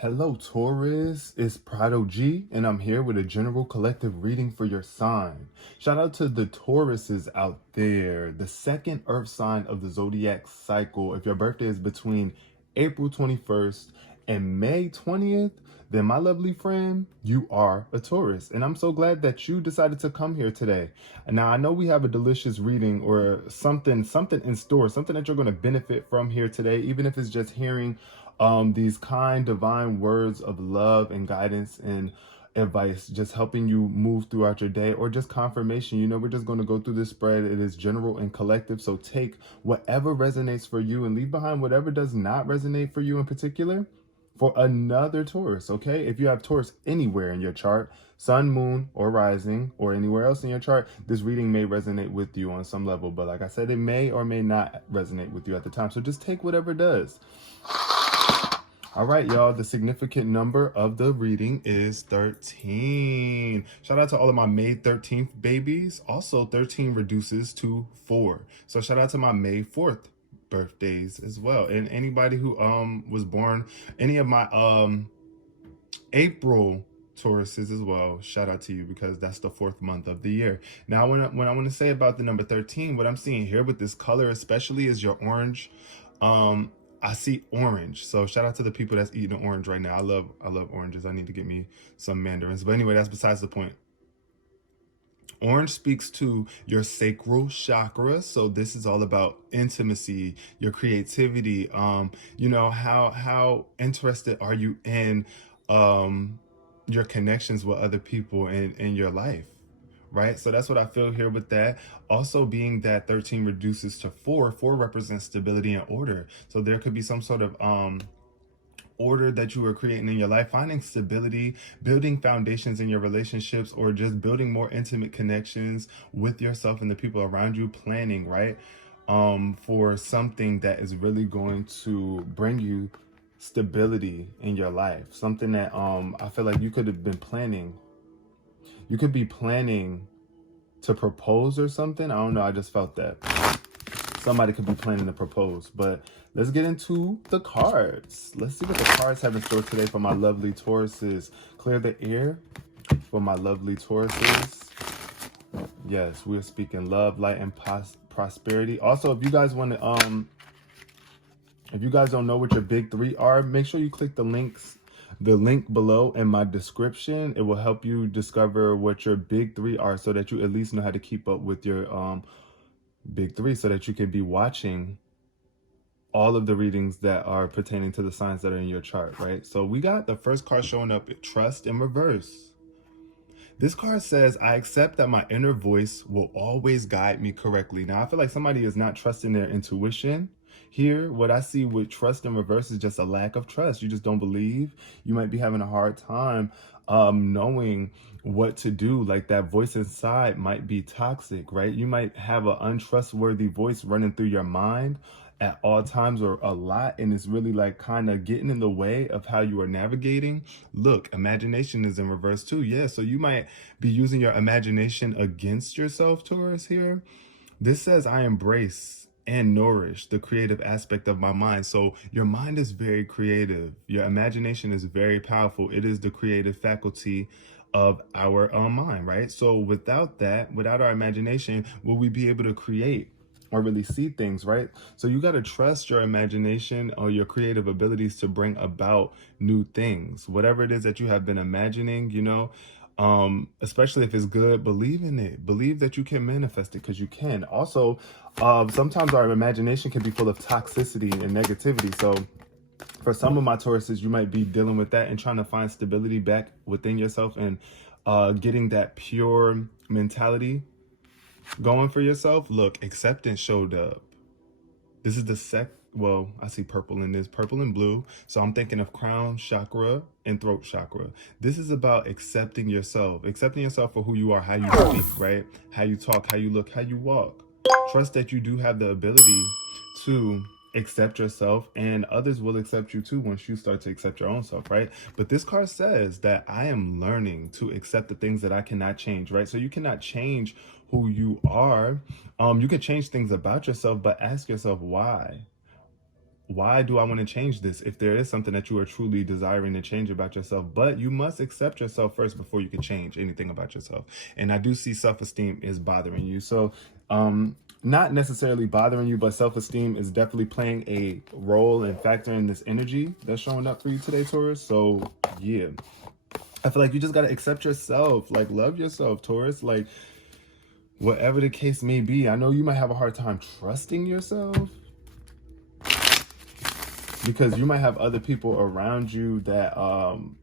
Hello, Taurus. It's Prado G, and I'm here with a general collective reading for your sign. Shout out to the Tauruses out there, the second Earth sign of the zodiac cycle. If your birthday is between April 21st and May 20th, then my lovely friend, you are a Taurus. And I'm so glad that you decided to come here today. Now, I know we have a delicious reading or something in store, something that you're going to benefit from here today, even if it's just hearing these kind divine words of love and guidance and advice, just helping you move throughout your day, or just confirmation. We're just going to go through this spread. It is general and collective, so take whatever resonates for you and leave behind whatever does not resonate for you in particular for another Taurus. Okay, if you have Taurus anywhere in your chart, sun, moon, or rising, or anywhere else in your chart, this reading may resonate with you on some level, but like I said, it may or may not resonate with you at the time, so just take whatever does. All right, y'all, the significant number of the reading is 13. Shout out to all of my May 13th babies. Also, 13 reduces to 4. So shout out to my May 4th birthdays as well. And anybody who was born, any of my April Tauruses as well, shout out to you, because that's the 4th month of the year. Now, when I want to say about the number 13, what I'm seeing here with this color especially is your orange. I see orange, so shout out to the people that's eating orange right now. I love oranges. I need to get me some mandarins, but anyway, that's besides the point. Orange speaks to your sacral chakra, so this is all about intimacy, your creativity. How interested are you in your connections with other people in your life? Right? So that's what I feel here with that. Also, being that 13 reduces to 4 represents stability and order. So there could be some sort of order that you are creating in your life, finding stability, building foundations in your relationships, or just building more intimate connections with yourself and the people around you, planning, right? For something that is really going to bring you stability in your life. Something that I feel like you could have been planning. You could be planning to propose or something. I don't know. I just felt that. Somebody could be planning to propose. But let's get into the cards. Let's see what the cards have in store today for my lovely Tauruses. Clear the air for my lovely Tauruses. Yes, we're speaking love, light, and prosperity. Also, if you guys want to, if you guys don't know what your big 3 are, make sure you click the link below in my description. It will help you discover what your big 3 are, so that you at least know how to keep up with your big 3, so that you can be watching all of the readings that are pertaining to the signs that are in your chart, right? So we got the first card showing up, trust in reverse. This card says, I accept that my inner voice will always guide me correctly. Now, I feel like somebody is not trusting their intuition. Here, what I see with trust in reverse is just a lack of trust. You just don't believe. You might be having a hard time knowing what to do. Like, that voice inside might be toxic, right? You might have an untrustworthy voice running through your mind at all times, or a lot, and it's really like kind of getting in the way of how you are navigating. Look, imagination is in reverse too. Yeah, so you might be using your imagination against yourself, Taurus, here. This says, I embrace and nourish the creative aspect of my mind. So your mind is very creative. Your imagination is very powerful. It is the creative faculty of our mind, right? So without that, without our imagination, will we be able to create or really see things, right? So you got to trust your imagination or your creative abilities to bring about new things. Whatever it is that you have been imagining, especially if it's good, believe in it. Believe that you can manifest it, because you can. Also, sometimes our imagination can be full of toxicity and negativity. So for some of my Tauruses, you might be dealing with that and trying to find stability back within yourself, and getting that pure mentality going for yourself. Look, acceptance showed up. This is the well, I see purple in this, purple and blue. So I'm thinking of crown chakra and throat chakra. This is about accepting yourself for who you are, how you speak, right? How you talk, how you look, how you walk. Trust that you do have the ability to accept yourself, and others will accept you too once you start to accept your own self, right? But this card says that I am learning to accept the things that I cannot change, right? So you cannot change who you are. You can change things about yourself, but ask yourself why. why do I want to change this? If there is something that you are truly desiring to change about yourself, but you must accept yourself first before you can change anything about yourself. And I do see self-esteem is bothering you. So, not necessarily bothering you, but self-esteem is definitely playing a role and factor in this energy that's showing up for you today, Taurus. So yeah, I feel like you just got to accept yourself, like love yourself, Taurus, like whatever the case may be. I know you might have a hard time trusting yourself because you might have other people around you that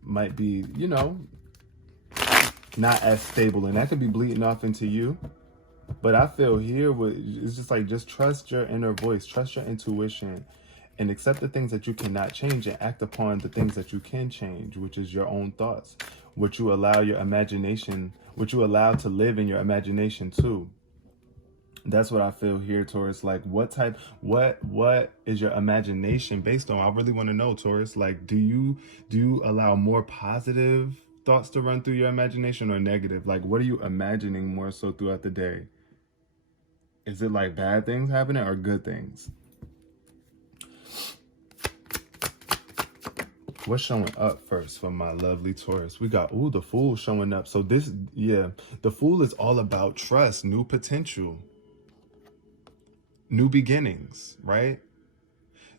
might be, you know, not as stable, and that could be bleeding off into you. But I feel here it's just like, just trust your inner voice, trust your intuition, and accept the things that you cannot change and act upon the things that you can change, which is your own thoughts, what you allow your imagination, what you allow to live in your imagination too. That's what I feel here, Taurus. Like, what is your imagination based on? I really want to know, Taurus. Like, do you allow more positive thoughts to run through your imagination or negative? Like, what are you imagining more so throughout the day? Is it like bad things happening or good things? What's showing up first for my lovely Taurus? We got, the Fool showing up. So this, yeah, the Fool is all about trust, new potential, new beginnings, right?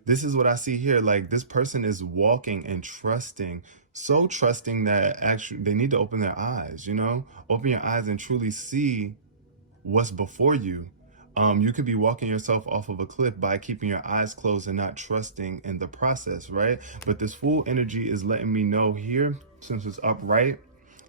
This is what I see here. Like, this person is walking and trusting, so trusting that actually they need to open their eyes, you know, open your eyes and truly see what's before you. You could be walking yourself off of a cliff by keeping your eyes closed and not trusting in the process, right? But this Fool energy is letting me know here, since it's upright,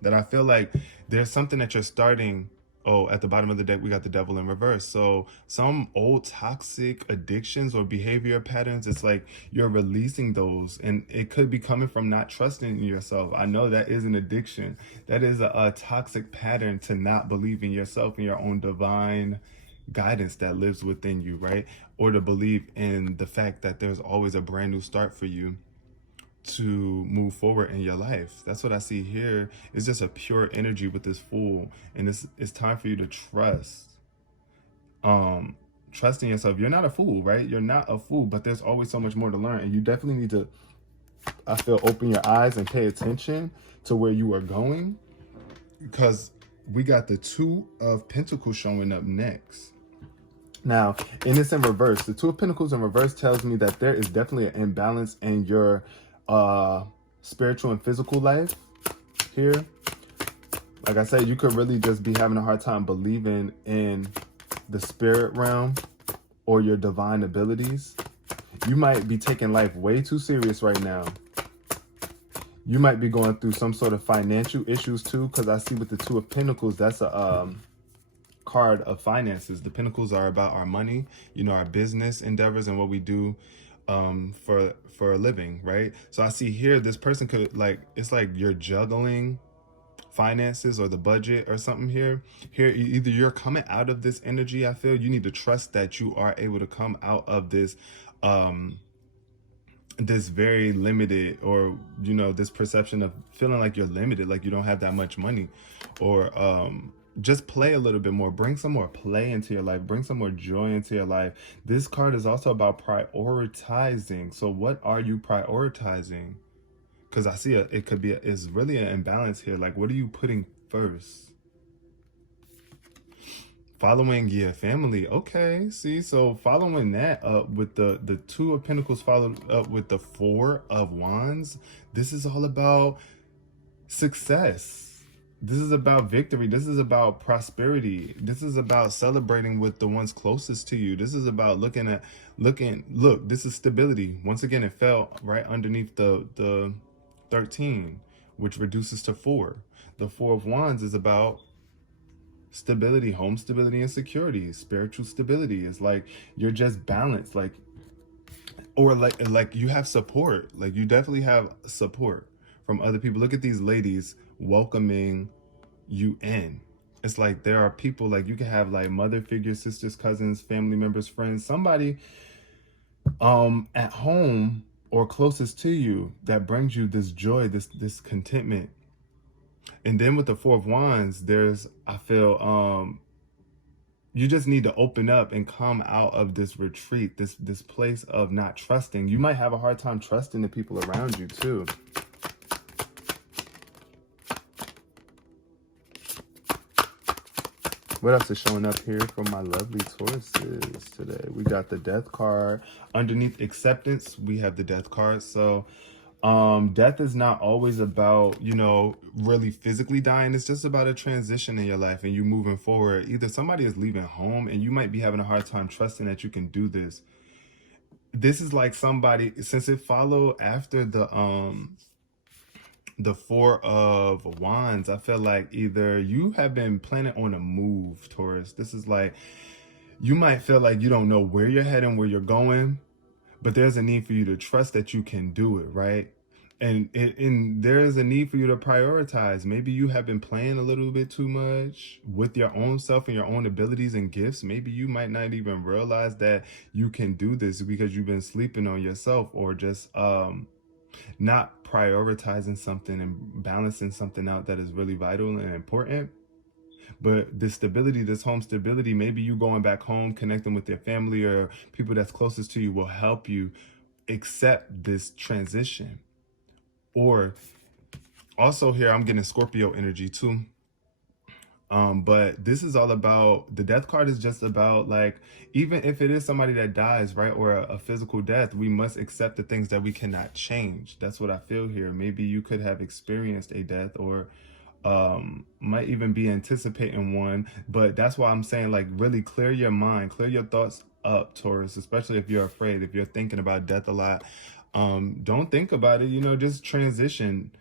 that I feel like there's something that you're starting. Oh, at the bottom of the deck, we got the Devil in reverse. So some old toxic addictions or behavior patterns, it's like you're releasing those, and it could be coming from not trusting in yourself. I know that is an addiction. That is a toxic pattern to not believe in yourself and your own divine guidance that lives within you, right? Or to believe in the fact that there's always a brand new start for you to move forward in your life. That's what I see here. It's just a pure energy with this Fool, and it's time for you to trust. Trust in yourself. You're not a fool, right? You're not a fool, but there's always so much more to learn, and you definitely need to, I feel, open your eyes and pay attention to where you are going, because we got the Two of Pentacles showing up next. Now, and it's in reverse. The Two of Pentacles in reverse tells me that there is definitely an imbalance in your spiritual and physical life here. Like I said, you could really just be having a hard time believing in the spirit realm or your divine abilities. You might be taking life way too serious right now. You might be going through some sort of financial issues too, because I see with the Two of Pentacles, that's a card of finances. The Pentacles are about our money, you know, our business endeavors and what we do for a living, right? So I see here, this person could, like, it's like you're juggling finances or the budget or something here. Either you're coming out of this energy. I feel you need to trust that you are able to come out of this this very limited, or, you know, this perception of feeling like you're limited, like you don't have that much money, or just play a little bit more, bring some more play into your life, bring some more joy into your life. This card is also about prioritizing. So what are you prioritizing? Because I see it's really an imbalance here. Like, what are you putting first? Following your family. Okay, see, so following that up with the Two of Pentacles, followed up with the Four of Wands. This is all about success. This is about victory. This is about prosperity. This is about celebrating with the ones closest to you. This is about look, this is stability. Once again, it fell right underneath the 13, which reduces to 4. The Four of Wands is about stability, home stability and security, spiritual stability. It's like you're just balanced, like, or like you have support. Like, you definitely have support from other people. Look at these ladies welcoming you in. It's like there are people, like you can have like mother figures, sisters, cousins, family members, friends, somebody at home or closest to you that brings you this joy, this contentment. And then with the Four of Wands, there's, I feel, you just need to open up and come out of this retreat, this place of not trusting. You might have a hard time trusting the people around you too. What else is showing up here for my lovely Tauruses today? We got the Death card. Underneath acceptance, we have the Death card. So death is not always about, you know, really physically dying. It's just about a transition in your life and you moving forward. Either somebody is leaving home and you might be having a hard time trusting that you can do this. This is like somebody, since it followed after the Four of Wands, I feel like either you have been planning on a move, Taurus. This is like, you might feel like you don't know where you're heading, where you're going, but there's a need for you to trust that you can do it, right? And there is a need for you to prioritize. Maybe you have been playing a little bit too much with your own self and your own abilities and gifts. Maybe you might not even realize that you can do this because you've been sleeping on yourself, or just not prioritizing something and balancing something out that is really vital and important. But this stability, this home stability, maybe you going back home, connecting with your family or people that's closest to you, will help you accept this transition. Or also here, I'm getting Scorpio energy too. But this is all about, the Death card is just about, like, even if it is somebody that dies, right, or a physical death, we must accept the things that we cannot change. That's what I feel here. Maybe you could have experienced a death, or might even be anticipating one. But that's why I'm saying, like, really clear your mind, clear your thoughts up, Taurus, especially if you're afraid, if you're thinking about death a lot. Don't think about it, you know, just transition.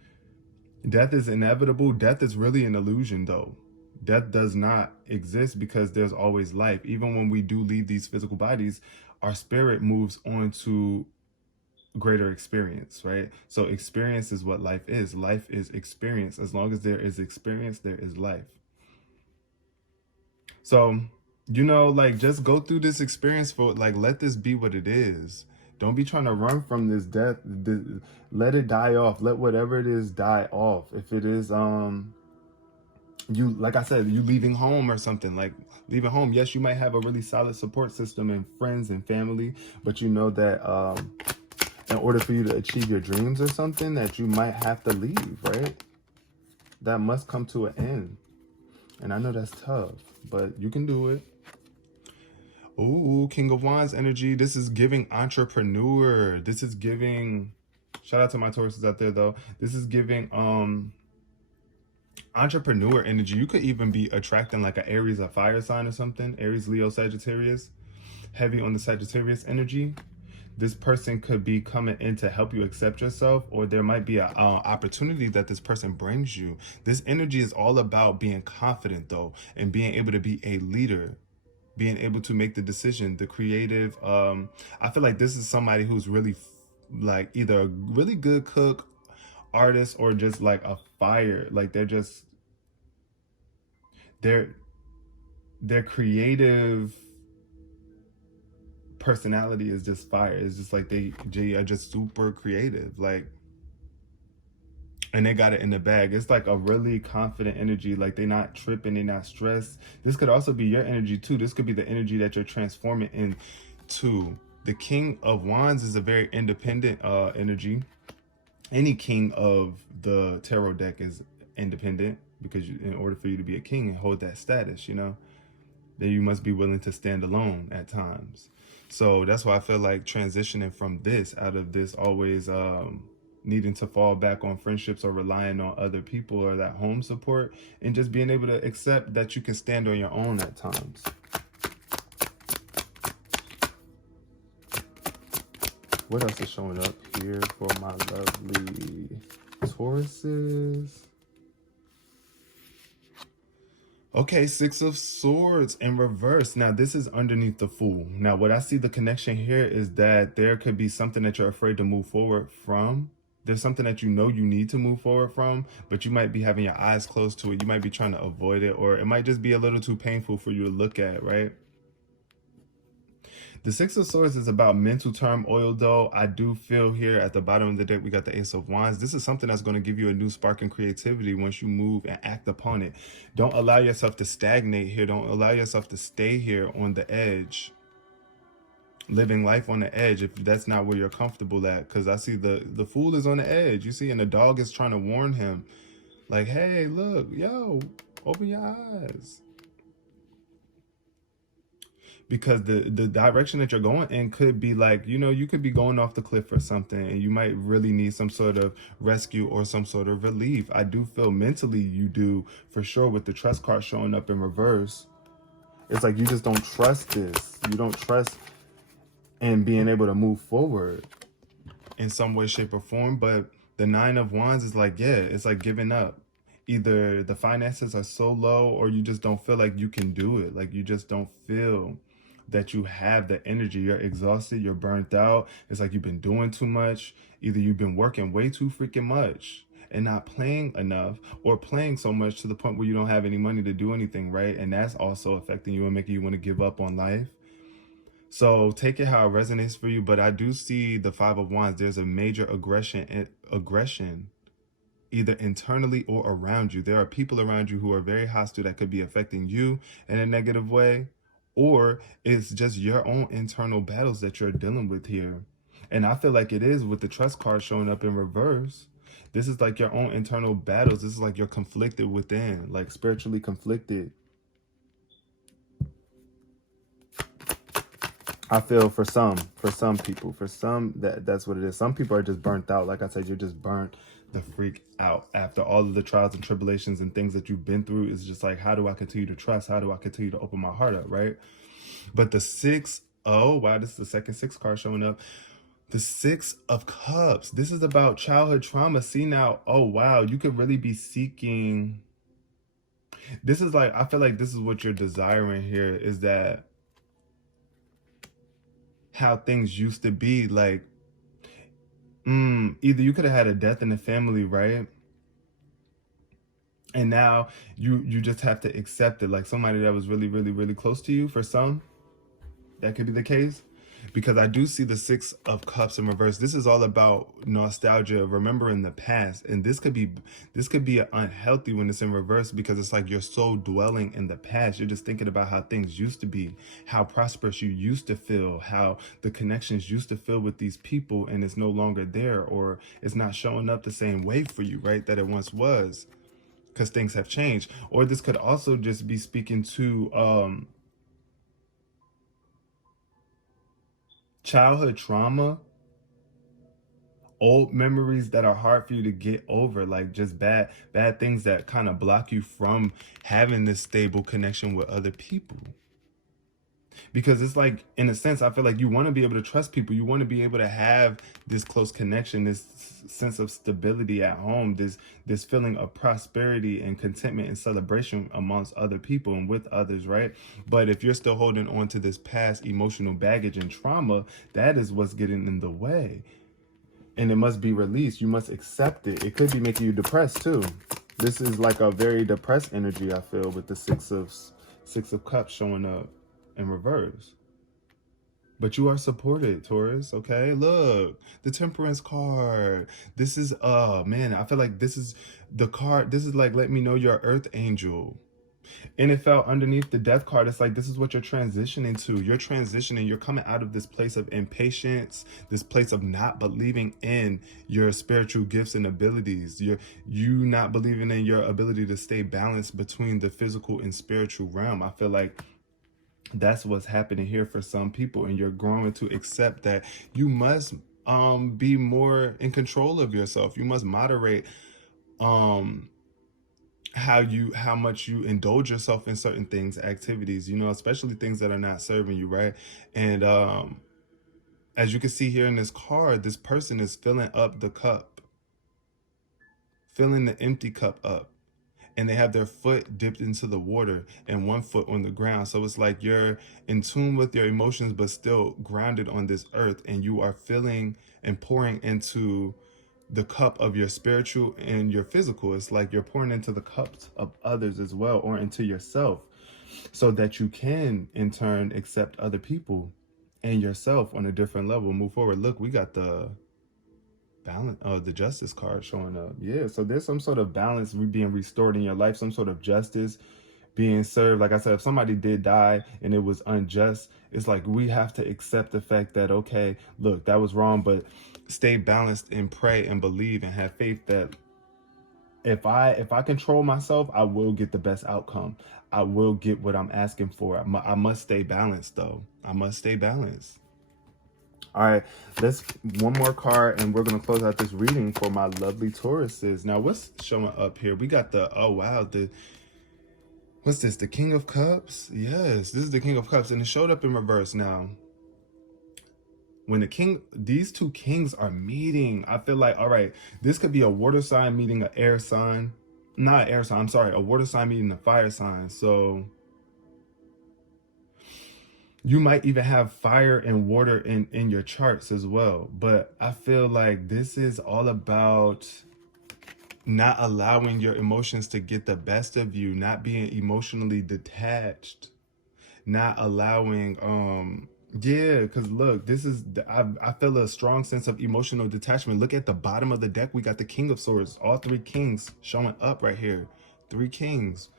Death is inevitable. Death is really an illusion, though. Death does not exist because there's always life. Even when we do leave these physical bodies, our spirit moves on to greater experience, right? So experience is what life is. Life is experience. As long as there is experience, there is life. So, you know, like, just go through this experience for, like, let this be what it is. Don't be trying to run from this death. Let it die off. Let whatever it is die off. If it is, you, like I said, you leaving home or something, like leaving home. Yes, you might have a really solid support system and friends and family, but you know that in order for you to achieve your dreams or something, that you might have to leave, right? That must come to an end. And I know that's tough, but you can do it. Ooh, King of Wands energy. This is giving entrepreneur. This is giving, shout out to my Tauruses out there though. This is giving entrepreneur energy. You could even be attracting like an Aries, a fire sign or something. Aries, Leo, Sagittarius. Heavy on the Sagittarius energy. This person could be coming in to help you accept yourself, or there might be an opportunity that this person brings you. This energy is all about being confident though, and being able to be a leader, being able to make the decision, the creative. I feel like this is somebody who's really like either a really good cook, artist, or just like a fire. Like their creative personality is just fire. It's just like they are just super creative, like, and they got it in the bag. It's like a really confident energy. Like, they're not tripping, they're not stressed. This could also be your energy too. This could be the energy that you're transforming into. The King of Wands is a very independent energy. Any king of the tarot deck is independent, because in order for you to be a king and hold that status, you know, then you must be willing to stand alone at times. So that's why I feel like transitioning from this, out of this always needing to fall back on friendships or relying on other people or that home support, and just being able to accept that you can stand on your own at times. What else is showing up here for my lovely Tauruses? Okay, Six of Swords in reverse. Now, this is underneath the Fool. Now, what I see the connection here is that there could be something that you're afraid to move forward from. There's something that you know you need to move forward from, but you might be having your eyes closed to it. You might be trying to avoid it, or it might just be a little too painful for you to look at, right? The Six of Swords is about mental turmoil, though. I do feel here at the bottom of the deck, we got the Ace of Wands. This is something that's going to give you a new spark in creativity once you move and act upon it. Don't allow yourself to stagnate here. Don't allow yourself to stay here on the edge, living life on the edge, if that's not where you're comfortable at. Because I see the fool is on the edge, you see, and the dog is trying to warn him, like, hey, look, yo, open your eyes. Because the direction that you're going in could be like, you know, you could be going off the cliff or something, and you might really need some sort of rescue or some sort of relief. I do feel mentally you do, for sure, with the trust card showing up in reverse. It's like you just don't trust this. You don't trust in being able to move forward in some way, shape, or form. But the Nine of Wands is like, yeah, it's like giving up. Either the finances are so low, or you just don't feel like you can do it. Like you just don't feel that you have the energy. You're exhausted, you're burnt out. It's like you've been doing too much. Either you've been working way too freaking much and not playing enough, or playing so much to the point where you don't have any money to do anything, right? And that's also affecting you and making you want to give up on life. So take it how it resonates for you. But I do see the Five of Wands. There's a major aggression either internally or around you. There are people around you who are very hostile that could be affecting you in a negative way, or it's just your own internal battles that you're dealing with here. And I feel like it is, with the trust card showing up in reverse. This is like your own internal battles. This is like you're conflicted within, like spiritually conflicted. I feel for some people, for some, that's what it is. Some people are just burnt out. Like I said, you're just burnt the freak out after all of the trials and tribulations and things that you've been through. It's just like, how do I continue to trust? How do I continue to open my heart up, right? But the six, oh wow, this is the second six card showing up. The Six of Cups. This is about childhood trauma. See now, oh wow, you could really be seeking. This is like, I feel like this is what you're desiring here, is that how things used to be. Like, either you could have had a death in the family, right? And now you just have to accept it. Like somebody that was really, really, really close to you. For some, that could be the case. Because I do see the Six of Cups in reverse. This is all about nostalgia, remembering the past. And this could be unhealthy when it's in reverse, because it's like you're so dwelling in the past. You're just thinking about how things used to be, how prosperous you used to feel, how the connections used to feel with these people, and it's no longer there, or it's not showing up the same way for you, right, that it once was, because things have changed. Or this could also just be speaking to childhood trauma, old memories that are hard for you to get over, like just bad things that kind of block you from having this stable connection with other people. Because it's like, in a sense, I feel like you want to be able to trust people. You want to be able to have this close connection, this sense of stability at home, this feeling of prosperity and contentment and celebration amongst other people and with others, right? But if you're still holding on to this past emotional baggage and trauma, that is what's getting in the way. And it must be released. You must accept it. It could be making you depressed too. This is like a very depressed energy, I feel, with the Six of Cups showing up in reverse. But you are supported, Taurus, okay? Look, the Temperance card. This is, man, I feel like this is the card. This is like, let me know you're Earth Angel. And it fell underneath the Death card. It's like, this is what you're transitioning to. You're transitioning. You're coming out of this place of impatience, this place of not believing in your spiritual gifts and abilities. You not believing in your ability to stay balanced between the physical and spiritual realm. I feel like that's what's happening here for some people, and you're growing to accept that you must be more in control of yourself. You must moderate how much you indulge yourself in certain things, activities, you know, especially things that are not serving you, right? And as you can see here in this card, this person is filling up the cup, filling the empty cup up. And they have their foot dipped into the water and one foot on the ground. So it's like you're in tune with your emotions, but still grounded on this earth. And you are filling and pouring into the cup of your spiritual and your physical. It's like you're pouring into the cups of others as well, or into yourself, so that you can in turn accept other people and yourself on a different level. Move forward. Look, we got the balance, the justice card showing up. Yeah, so there's some sort of balance being restored in your life, some sort of justice being served. Like I said, if somebody did die and it was unjust, it's like we have to accept the fact that, okay, look, that was wrong, but stay balanced and pray and believe and have faith that if I control myself, I will get the best outcome. I will get what I'm asking for. I must stay balanced, though. I must stay balanced. All right, let's one more card and we're going to close out this reading for my lovely Tauruses. Now, what's showing up here? We got the, oh, wow, what's this? The King of Cups? Yes, this is the King of Cups, and it showed up in reverse. Now, when these two kings are meeting, I feel like, all right, this could be a water sign meeting an air sign. Not air sign, I'm sorry, a water sign meeting a fire sign. So you might even have fire and water in your charts as well. But I feel like this is all about not allowing your emotions to get the best of you, not being emotionally detached, not allowing, yeah, because look, this is, I feel a strong sense of emotional detachment. Look at the bottom of the deck. We got the King of Swords, all three kings showing up right here. Three kings.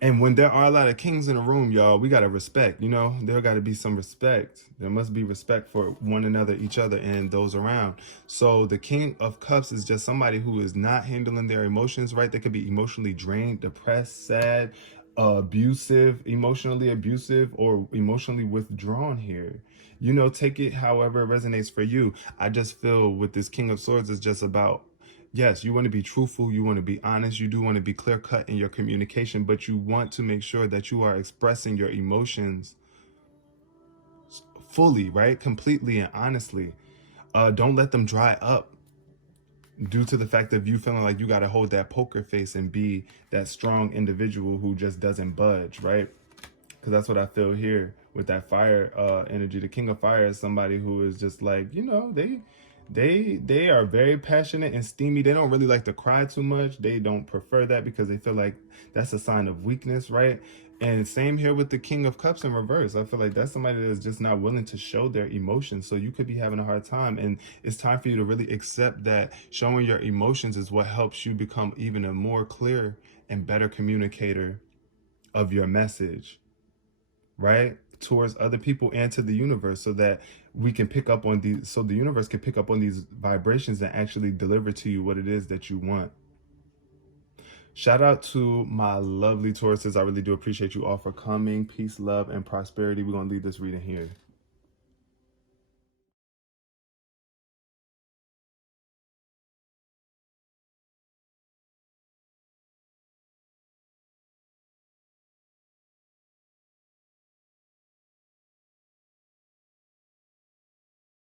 And when there are a lot of kings in a room, y'all, we got to respect, you know, there got to be some respect. There must be respect for one another, each other, and those around. So the King of Cups is just somebody who is not handling their emotions right. They could be emotionally drained, depressed, sad, abusive, emotionally abusive, or emotionally withdrawn here. You know, take it however it resonates for you. I just feel with this King of Swords, it's just about, yes, you want to be truthful, you want to be honest, you do want to be clear-cut in your communication, but you want to make sure that you are expressing your emotions fully, right? Completely and honestly. Don't let them dry up due to the fact of you feeling like you got to hold that poker face and be that strong individual who just doesn't budge, right? Because that's what I feel here with that fire energy. The King of Fire is somebody who is just like, you know, they are very passionate and steamy. They don't really like to cry too much. They don't prefer that because they feel like that's a sign of weakness, right? And same here with the King of Cups in reverse. I feel like that's somebody that's just not willing to show their emotions. So you could be having a hard time, and it's time for you to really accept that showing your emotions is what helps you become even a more clear and better communicator of your message, right, towards other people and to the universe, so that we can pick up on these, so the universe can pick up on these vibrations and actually deliver to you what it is that you want. Shout out to my lovely Tauruses. I really do appreciate you all for coming. Peace, love, and prosperity. We're going to leave this reading here.